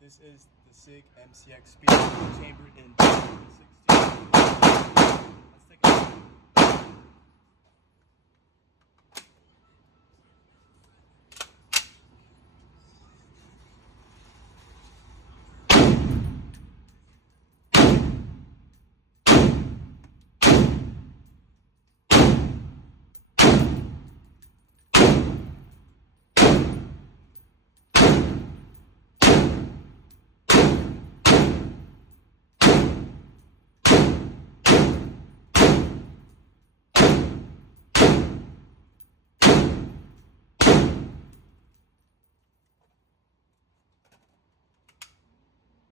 This is the SIG MCX speaker chambered in 16. Let's take a